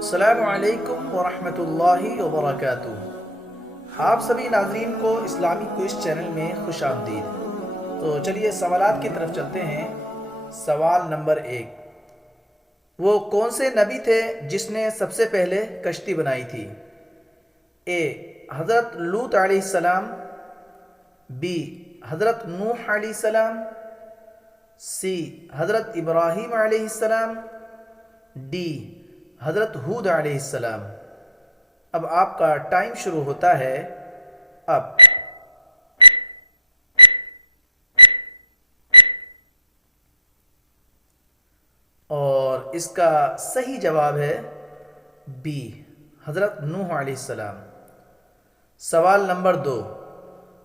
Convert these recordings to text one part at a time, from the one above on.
السلام علیکم ورحمۃ اللہ وبرکاتہ۔ آپ سبھی ناظرین کو اسلامی کوئز چینل میں خوش آمدید۔ تو چلیے سوالات کی طرف چلتے ہیں۔ سوال نمبر 1، وہ کون سے نبی تھے جس نے سب سے پہلے کشتی بنائی تھی؟ اے حضرت لوط علیہ السلام، بی حضرت نوح علیہ السلام، سی حضرت ابراہیم علیہ السلام، ڈی حضرت ہود علیہ السلام۔ اب آپ کا ٹائم شروع ہوتا ہے اب۔ اور اس کا صحیح جواب ہے بی حضرت نوح علیہ السلام۔ سوال نمبر 2،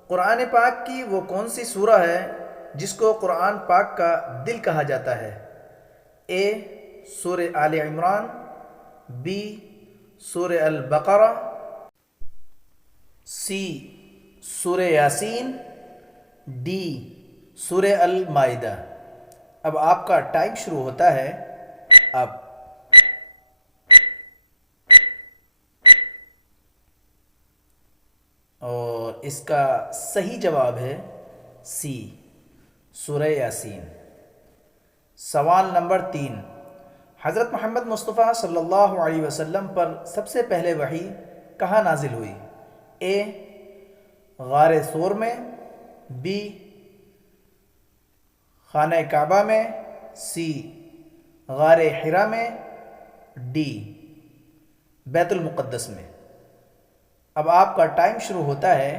قرآن پاک کی وہ کون سی سورہ ہے جس کو قرآن پاک کا دل کہا جاتا ہے؟ اے سورہ آل عمران، بی سورہ البقرہ، سی سورہ یاسین، ڈی سورہ المائدہ۔ اب آپ کا ٹائم شروع ہوتا ہے اب۔ اور اس کا صحیح جواب ہے سی سورہ یاسین۔ سوال نمبر 3، حضرت محمد مصطفیٰ صلی اللہ علیہ وسلم پر سب سے پہلے وحی کہاں نازل ہوئی؟ اے غار ثور میں، بی خانہ کعبہ میں، سی غار حرا میں، ڈی بیت المقدس میں۔ اب آپ کا ٹائم شروع ہوتا ہے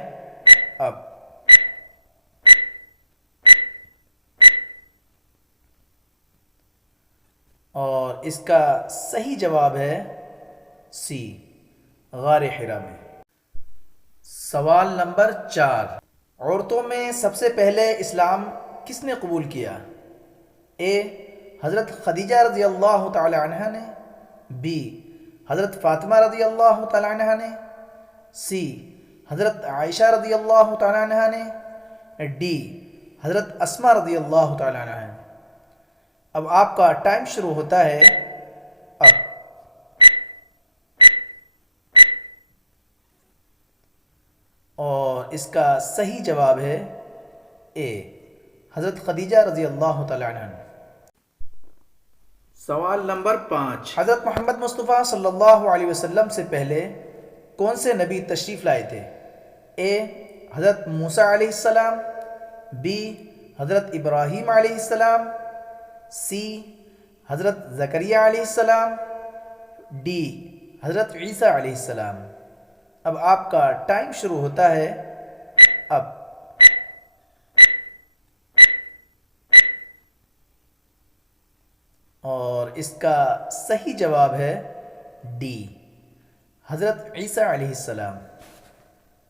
اب۔ اور اس کا صحیح جواب ہے سی غار حرا میں۔ سوال نمبر 4، عورتوں میں سب سے پہلے اسلام کس نے قبول کیا؟ اے حضرت خدیجہ رضی اللہ تعالی عنہ نے، بی حضرت فاطمہ رضی اللہ تعالی عنہ نے، سی حضرت عائشہ رضی اللہ تعالی عنہ نے، ڈی حضرت اسماء رضی اللہ تعالی عنہ نے۔ اب آپ کا ٹائم شروع ہوتا ہے اب۔ اور اس کا صحیح جواب ہے اے حضرت خدیجہ رضی اللہ تعالی عنہ۔ سوال نمبر 5، حضرت محمد مصطفیٰ صلی اللہ علیہ وسلم سے پہلے کون سے نبی تشریف لائے تھے؟ اے حضرت موسیٰ علیہ السلام، بی حضرت ابراہیم علیہ السلام، سی حضرت زکریا علیہ السلام، ڈی حضرت عیسیٰ علیہ السلام۔ اب آپ کا ٹائم شروع ہوتا ہے اب۔ اور اس کا صحیح جواب ہے ڈی حضرت عیسیٰ علیہ السلام۔